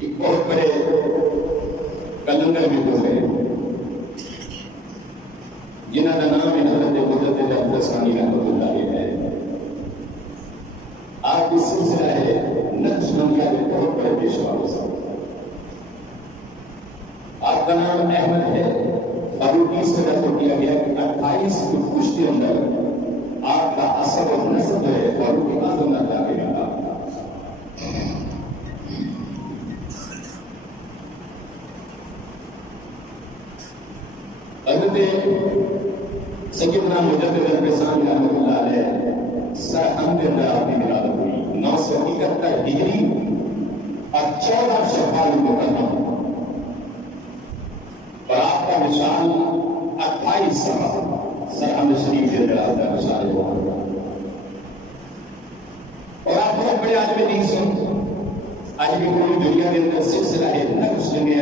ایک بہت بڑے کلندر بھی گزرے جنہوں کا نام ہے حضرت مجدد احمد ثانی رحمۃ اللہ علیہ ہے. آپ کی سلسلہ ہے نقش بندیہ کے بہت بڑے پیشوا صاحب. آپ کا نام احمد ہے. فاروقی سے رفع کیا گیا کہ 28 کچھ کے اندر آپ کا اثر اور نسب جو ہے فاروق اعظم اللہ کے نام. حضرت سیدنا مجدد احمد ثانی رحمۃ اللہ علیہ سرہند کے اندر آپ کی ولادت ہوئی 971 ہجری اور 14 شوال مکرم. اور آپ کا وصال 28 سال سرہند شریف کے اندر آپ کا وصال ہوا. اور آپ بہت بڑے عالم دین سے آج بھی پوری دنیا کے اندر سلسلہ ہے نقش نے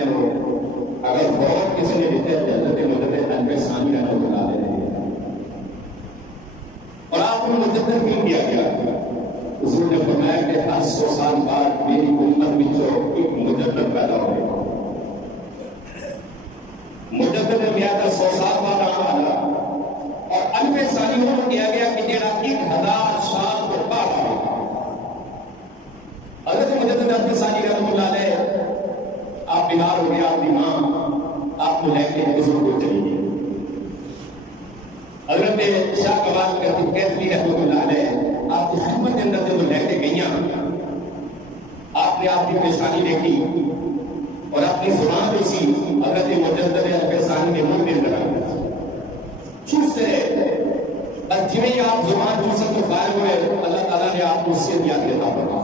اگر فوت کسی نے دیتے ہیں حضرت مجدد احمد ثانی رحمۃ اللہ علیہ. اور آپ کو مجدد کیوں کیا گیا؟ حضور نے فرمایا کہ ہر 100 سال بعد میری امت میں جو ایک مجدد پیدا ہوگا. مجدد میں آیا تھا 100 سال بعد آنا اور احمد ثانی کو کیا گیا کہ جڑا 1000 سال پر بعد آئے. حضرت مجدد احمد ثانی رحمۃ اللہ علیہ آپ بیمار ہو گئے. آپ کی ماں آپ کو لے کے حضور کو چلی گئی. حضرت شاہ کمال کیفی رحمۃ اللہ علیہ آپ کی خدمت کے اندر جب لے کے گئیاں آپ نے آپ کی پیشانی دیکھی اور اپنی زبان پہ سی حضرت مجدد احمد ثانی کے منہ کے اندر آ چوستے رہے. اور جویں آپ زبان چوسے تو فارغ ہوئے اللہ تعالیٰ نے آپ کو صحت یاد عطا فرمائی.